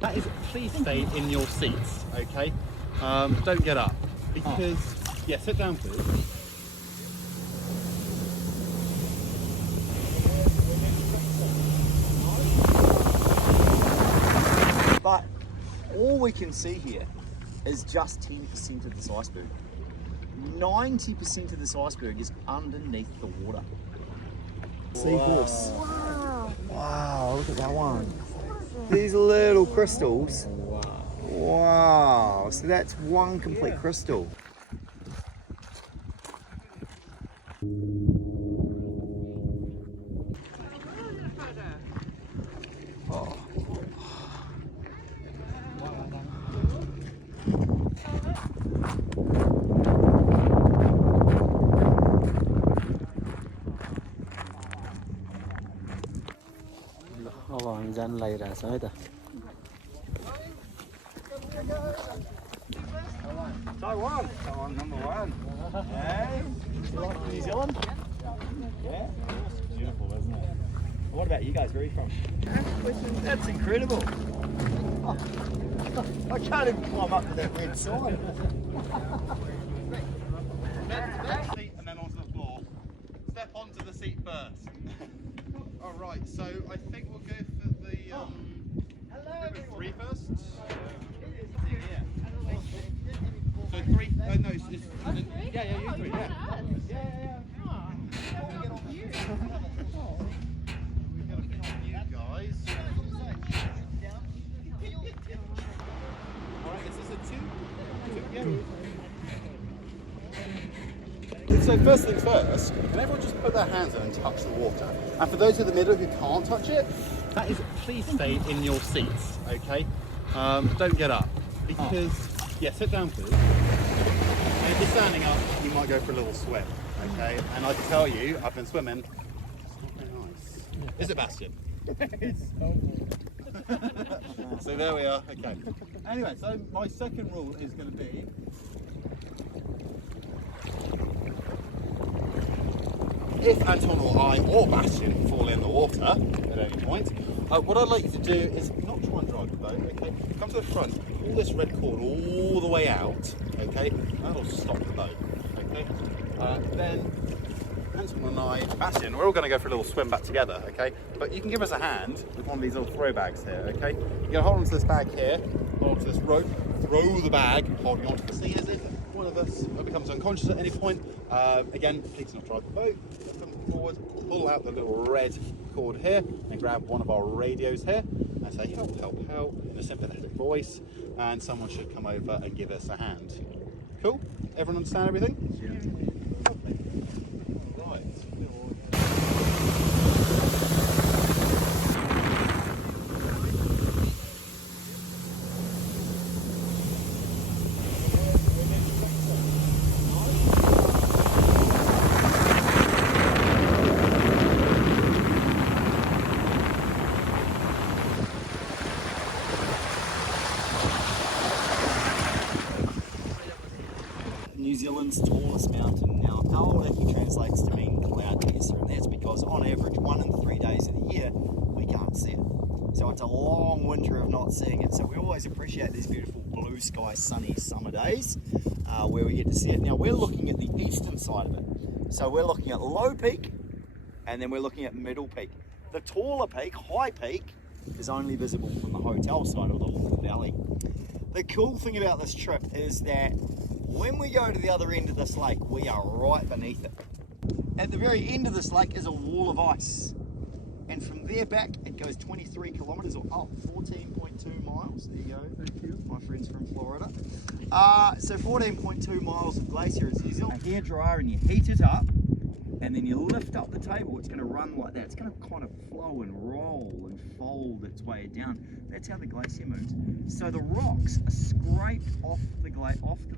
That is, please stay in your seats, okay? Don't get up, because, yeah, sit down please. But all we can see here is just 10% of this iceberg. 90% of this iceberg is underneath the water. Seahorse. Wow. Wow, look at that one. These little crystals. Wow. So that's one complete crystal. Oh. Dyan later, so ito. Taiwan. Taiwan #1. Hey. You like New Zealand? Yeah. Beautiful, isn't it? What about you guys? Where are you from? That's incredible. Oh, I can't even climb up to that red sign. Seat and then onto the floor. Step onto the seat first. Alright, so I think we'll go for the number 3 first. Yeah. So 3, no, it's yeah, you 3, yeah. Yeah. We've got to pick on you guys. Alright, is this a 2? Yeah. So first things first, can everyone just put their hands in and touch the water? And for those in the middle who can't touch it, that is, please stay in your seats, okay? Don't get up, because, yeah, sit down please. And if you're standing up, you might go for a little swim, okay? And I can tell you, I've been swimming, it's not very nice. Is it, Bastian? It's so cool. So there we are, okay. Anyway, so my second rule is going to be, if Anton or I or Bastian fall in the water at any point, what I'd like you to do is not try and drive the boat, okay? Come to the front, pull this red cord all the way out, okay? That'll stop the boat, okay? Then Anton and I, Bastian, we're all going to go for a little swim back together, okay? But you can give us a hand with one of these little throw bags here, okay? You're going to hold onto this bag here, hold onto this rope, throw the bag, holding onto the seat as if one of us becomes unconscious at any point. Again, please do not drive the boat. Come forward, pull out the little red cord here and grab one of our radios here and say help, help, help in a sympathetic voice, and someone should come over and give us a hand. Cool? Everyone understand everything? Yeah. Lovely. Right. New Zealand's tallest mountain. Now, how actually translates to mean cloud chaser, and that's because on average 1 in 3 days of the year we can't see it. So it's a long winter of not seeing it. So we always appreciate these beautiful blue sky, sunny summer days where we get to see it. Now we're looking at the eastern side of it. So we're looking at low peak, and then we're looking at middle peak. The taller peak, high peak, is only visible from the hotel side of the valley. The cool thing about this trip is that when we go to the other end of this lake, we are right beneath it. At the very end of this lake is a wall of ice. And from there back, it goes 23 kilometers, or 14.2 miles. There you go, thank you. My friends from Florida. So 14.2 miles of glacier is New Zealand. A hairdryer, and you heat it up, and then you lift up the table. It's going to run like that. It's going to kind of flow and roll and fold its way down. That's how the glacier moves. So the rocks are scraped off the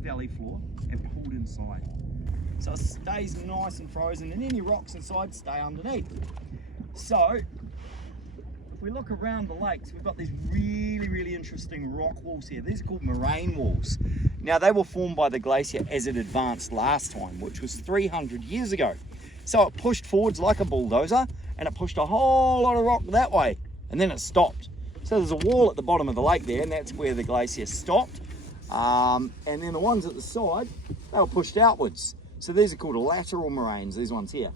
valley floor and pulled inside. So it stays nice and frozen, and any rocks inside stay underneath. So if we look around the lakes, we've got these really, really interesting rock walls here. These are called moraine walls. Now they were formed by the glacier as it advanced last time, which was 300 years ago. So it pushed forwards like a bulldozer, and it pushed a whole lot of rock that way, and then it stopped. So there's a wall at the bottom of the lake there, and that's where the glacier stopped. And then the ones at the side, they were pushed outwards. So these are called lateral moraines, these ones here.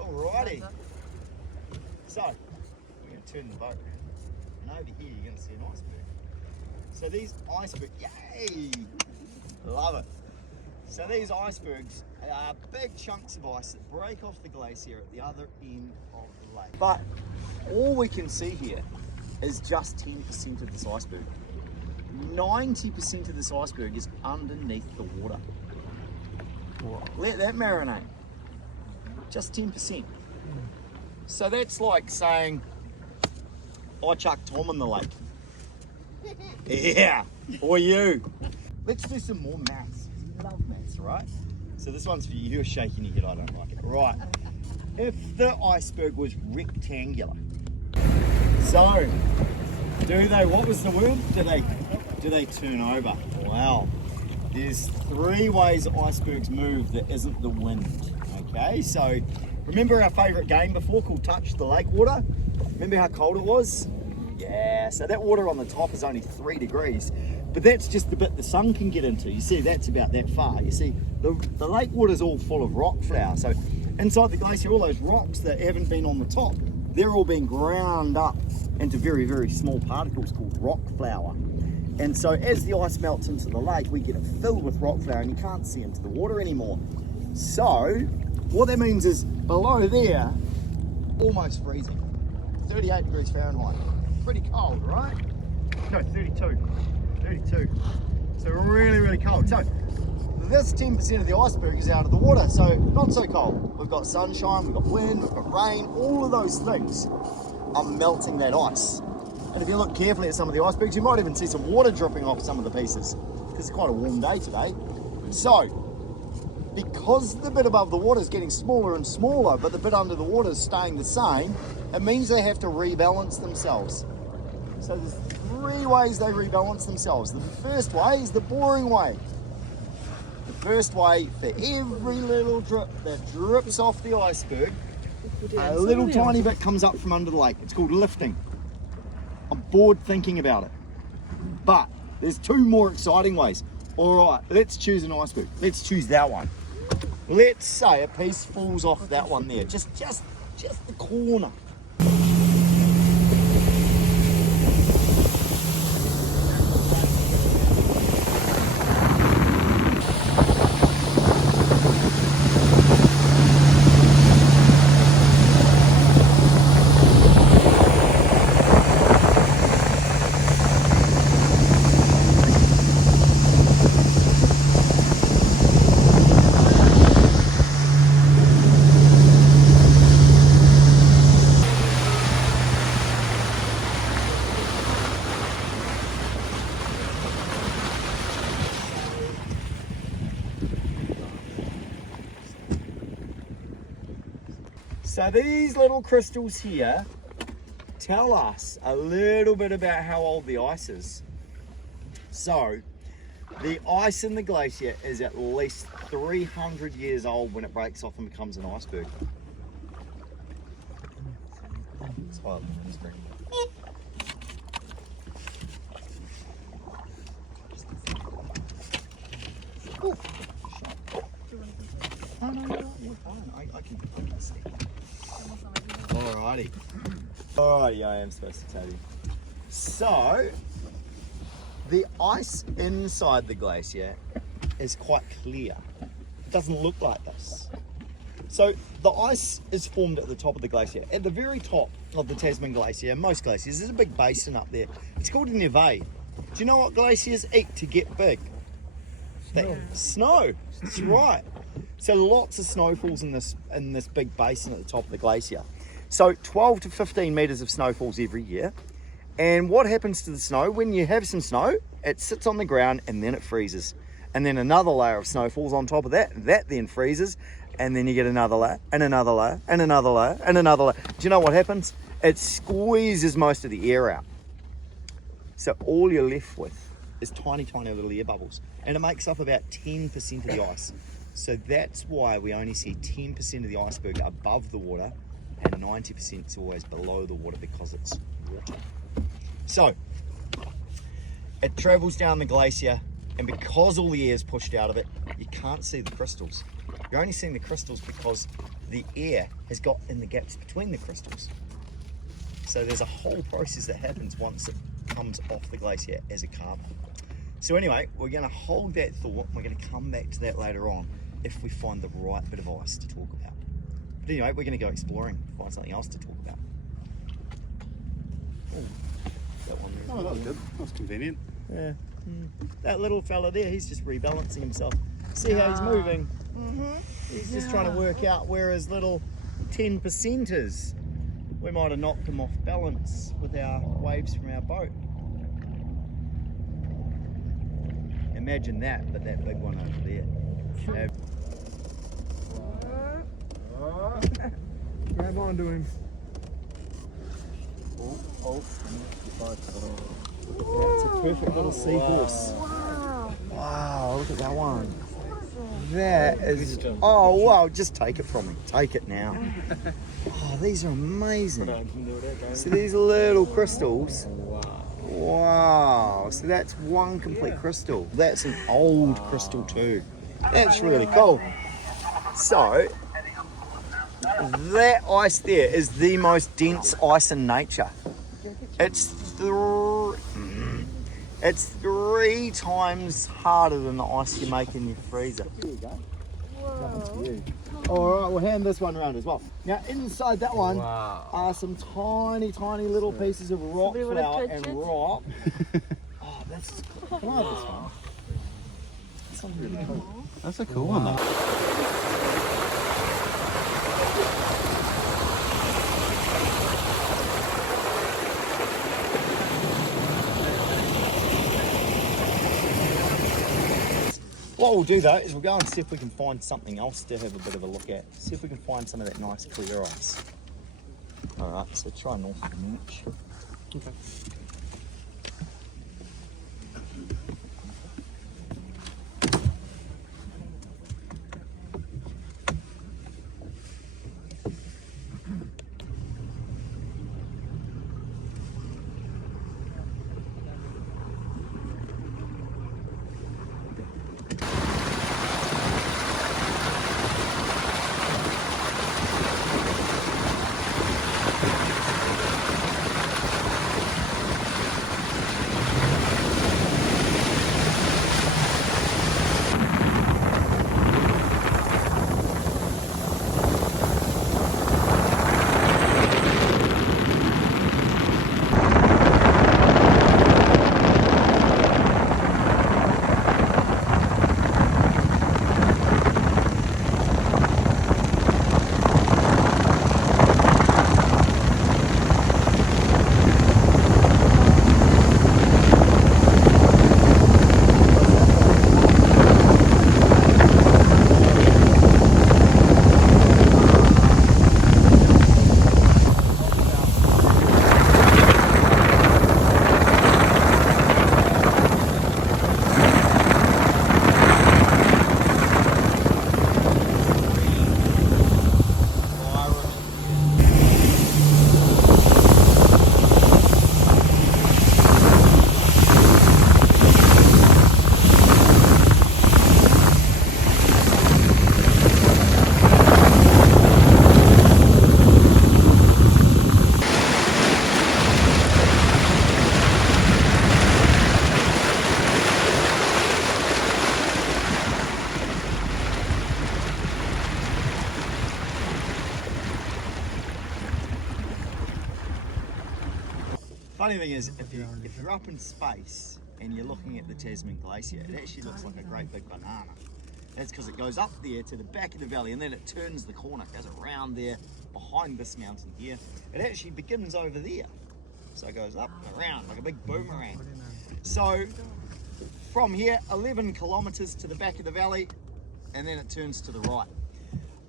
Alrighty. So, we're going to turn the boat around. And over here you're going to see an iceberg. So these icebergs, yay! Love it. So these icebergs are big chunks of ice that break off the glacier at the other end of the lake. But all we can see here is just 10% of this iceberg. 90% of this iceberg is underneath the water. Let that marinate. Just 10%. So that's like saying, I chucked Tom in the lake. Yeah, or you. Let's do some more maths. You love maths, right? So this one's for you. You're shaking your head, I don't like it. Right. If the iceberg was rectangular, so what was the word? Do they turn over? Wow. There's 3 ways icebergs move that isn't the wind. Okay, so remember our favourite game before called Touch the Lake Water? Remember how cold it was? Yeah, so that water on the top is only 3 degrees, but that's just the bit the sun can get into. You see, that's about that far. You see, the lake water is all full of rock flour. So inside the glacier, all those rocks that haven't been on the top, they're all being ground up into very, very small particles called rock flour. And so as the ice melts into the lake, we get it filled with rock flour and you can't see into the water anymore. So what that means is below there, almost freezing, 38 degrees Fahrenheit. Pretty cold, right? No, 32. So really, really cold. So this 10% of the iceberg is out of the water, so not so cold. We've got sunshine, we've got wind, we've got rain, all of those things are melting that ice. And if you look carefully at some of the icebergs, you might even see some water dripping off some of the pieces, because it's quite a warm day today. So, because the bit above the water is getting smaller and smaller, but the bit under the water is staying the same, it means they have to rebalance themselves. So there's 3 ways they rebalance themselves. The first way is the boring way. The first way, for every little drip that drips off the iceberg, a little tiny bit comes up from under the lake. It's called lifting. I'm bored thinking about it. But there's 2 more exciting ways. All right, let's choose an iceberg. Let's choose that one. Let's say a piece falls off that one there, just the corner. So these little crystals here tell us a little bit about how old the ice is. So the ice in the glacier is at least 300 years old when it breaks off and becomes an iceberg. It's higher than an iceberg. No, you're fine. I can see. Alrighty. Alrighty, I am supposed to tell you. So, the ice inside the glacier is quite clear. It doesn't look like this. So, the ice is formed at the top of the glacier. At the very top of the Tasman Glacier, most glaciers, there's a big basin up there. It's called a neve. Do you know what glaciers eat to get big? Snow. That's right. So lots of snow falls in this big basin at the top of the glacier. So 12 to 15 meters of snow falls every year. And what happens to the snow? When you have some snow, it sits on the ground and then it freezes. and then another layer of snow falls on top of that. That then freezes, and then you get another layer, and another layer, and another layer, and another layer. Do you know what happens? It squeezes most of the air out. So all you're left with is tiny, tiny little air bubbles, and it makes up about 10% of the ice. So that's why we only see 10% of the iceberg above the water, and 90% is always below the water because it's water. So it travels down the glacier, and because all the air is pushed out of it, you can't see the crystals. You're only seeing the crystals because the air has got in the gaps between the crystals. So there's a whole process that happens once it comes off the glacier as a carbon. So anyway, we're going to hold that thought. We're going to come back to that later on if we find the right bit of ice to talk about. But anyway, we're going to go exploring, find something else to talk about. Oh, that one there. Oh, that was good. That was convenient. Yeah. That little fella there, he's just rebalancing himself. See how he's moving? He's just trying to work out where his little 10% is. We might have knocked him off balance with our waves from our boat. Imagine that, but that big one over there. Grab onto him. That's a perfect little seahorse. Wow, look at that one. That is, oh wow, just take it from me. Take it now. Oh, these are amazing. So these little crystals. Wow, so that's one complete crystal. That's an old crystal too. That's really cool. So, that ice there is the most dense ice in nature. It's 3 times harder than the ice you make in your freezer. Here you go. Whoa. All right, we'll hand this one around as well. Now, inside that one are some tiny, tiny little pieces of rock flour and rock. Oh, that's cool. Can I have this one? This one's really cool. That's a cool one, though. What we'll do though is we'll go and see if we can find something else to have a bit of a look at. See if we can find some of that nice clear ice. Alright, so try north of the Minch. Okay. Funny thing is, if you're up in space and you're looking at the Tasman Glacier, it actually looks like a great big banana. That's because it goes up there to the back of the valley and then it turns the corner, goes around there, behind this mountain here. It actually begins over there. So it goes up and around like a big boomerang. So from here, 11 kilometers to the back of the valley, and then it turns to the right.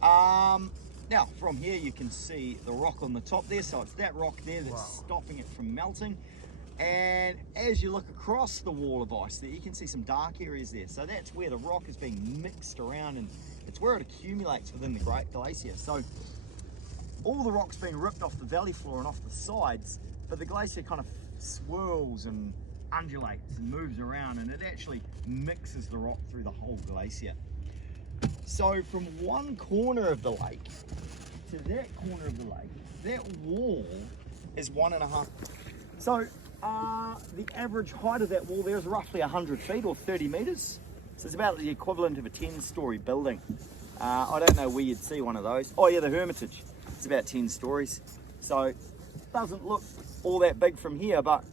Now, from here you can see the rock on the top there, so it's that rock there that's stopping it from melting. And as you look across the wall of ice there, you can see some dark areas there. So that's where the rock is being mixed around, and it's where it accumulates within the Great Glacier. So all the rock's been ripped off the valley floor and off the sides, but the glacier kind of swirls and undulates and moves around, and it actually mixes the rock through the whole glacier. So from one corner of the lake to that corner of the lake, that wall is 1.5. So the average height of that wall there is roughly 100 feet or 30 meters. So it's about the equivalent of a 10-story building. I don't know where you'd see one of those. Oh yeah, the Hermitage. It's about 10 stories. So it doesn't look all that big from here, but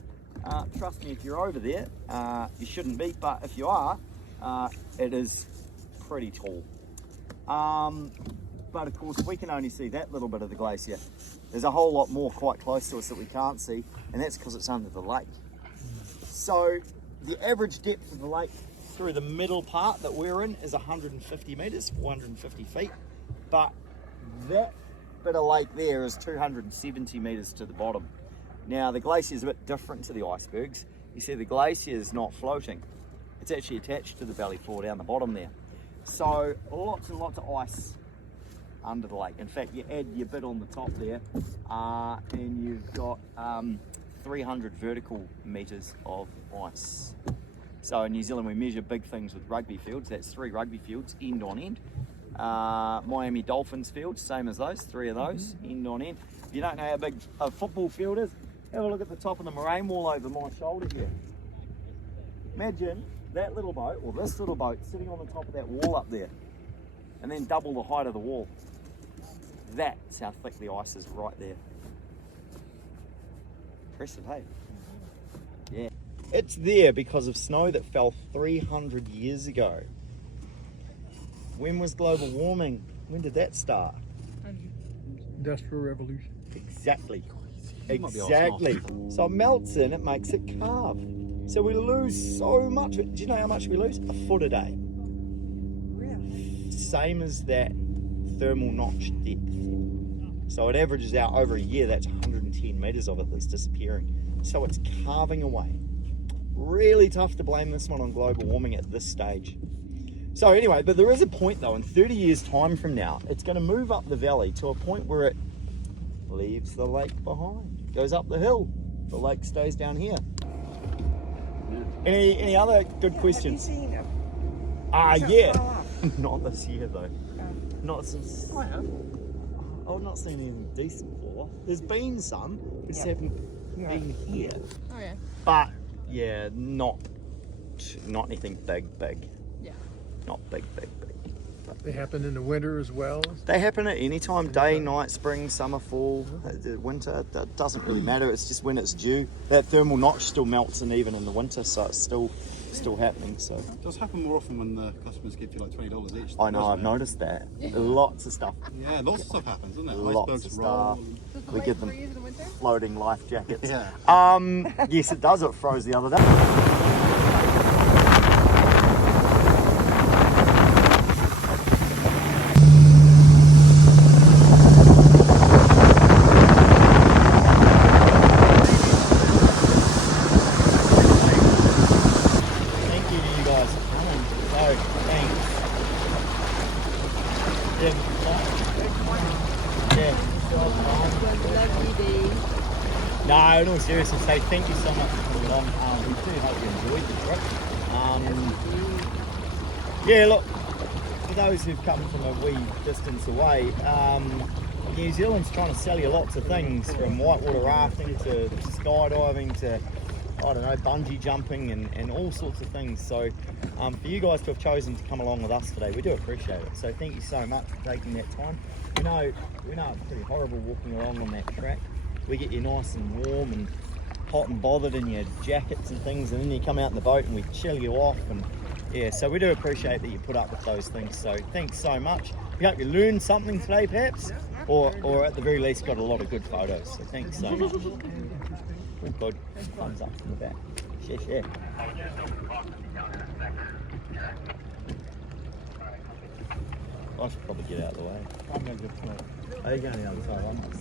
trust me, if you're over there, you shouldn't be, but if you are, it is pretty tall. But of course we can only see that little bit of the glacier. There's a whole lot more quite close to us that we can't see, and that's because it's under the lake. So the average depth of the lake through the middle part that we're in is 150 meters, 450 feet, but that bit of lake there is 270 meters to the bottom. Now the glacier is a bit different to the icebergs. You see, the glacier is not floating. It's actually attached to the valley floor down the bottom there. So lots and lots of ice under the lake. In fact, you add your bit on the top there, and you've got 300 vertical meters of ice. So in New Zealand we measure big things with rugby fields. That's 3 rugby fields, end on end. Miami Dolphins fields, same as those, 3 of those, end on end. If you don't know how big a football field is, have a look at the top of the moraine wall over my shoulder here. Imagine that little boat, or this little boat, sitting on the top of that wall up there, and then double the height of the wall. That's how thick the ice is right there. Impressive, hey? Yeah. It's there because of snow that fell 300 years ago. When was global warming? When did that start? Industrial Revolution. Exactly. Exactly. So it melts in, it makes it carve. So we lose so much. Do you know how much we lose? A foot a day. Really? Same as that thermal notch depth. So it averages out over a year, that's 110 meters of it that's disappearing. So it's carving away. Really tough to blame this one on global warming at this stage. So anyway, but there is a point though, in 30 years time from now, it's going to move up the valley to a point where it leaves the lake behind. Goes up the hill, the lake stays down here. Any other good questions? Have you seen it? Yeah. Far off? Not this year though. Not since. I have. I've not seen anything decent for. There's been some, we just Yep. haven't been here. Oh yeah. But yeah, not anything big. Yeah. Not big. They happen in the winter as well. They happen at any time, day, night, spring, summer, fall, winter. That doesn't really matter. It's just when it's due. That thermal notch still melts in even in the winter, so it's still happening. So It does happen more often when the customers give you like $20 each. I know, doesn't I've it? noticed that. Lots of stuff. Yeah, lots of stuff happens, doesn't it? Lots Icebergs of stuff. roll. Does the We lake give them freeze in the winter? floating life jackets. Yeah. Yes, it does. It froze the other day. Thank you to you guys for coming. So, thanks. Yeah. Lovely day. No, in all seriousness, so thank you so much for coming along. We do hope you enjoyed the trip. Yeah, look, for those who've come from a wee distance away, New Zealand's trying to sell you lots of things, from whitewater rafting to skydiving to, I don't know, bungee jumping and all sorts of things. So for you guys to have chosen to come along with us today, we do appreciate it. So thank you so much for taking that time. We know it's pretty horrible walking along on that track. We get you nice and warm and hot and bothered in your jackets and things, and then you come out in the boat and we chill you off, and yeah, so we do appreciate that you put up with those things. So thanks so much. We hope you learned something today perhaps, or at the very least got a lot of good photos. So thanks so much. All good. Thumbs up from the back. Yeah. I should probably get out of the way. I'm going to get it. Are you going the other side? I'm not.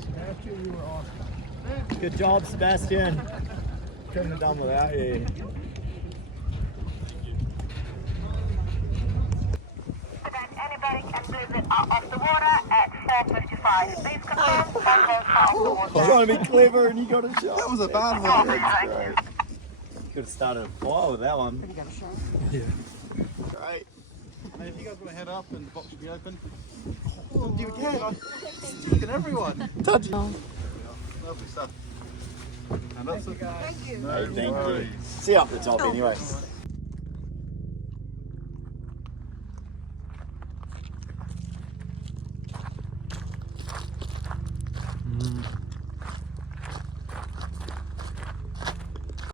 Sebastian, you were awesome. Good job, Sebastian. Couldn't have done without you. Anybody can move it out of the water at 4:55. Please confirm all goes out of the water. I'm trying to be clever and you got a shot. That was a bad one. Could have started a fire with that one. Yeah. Great. And if you guys want to head up and the box should be open. Oh, do again. I'm sticking everyone. Touch it. Lovely stuff. And that's it. Thank you. No Hey, thank you. worries. See you up the top anyway.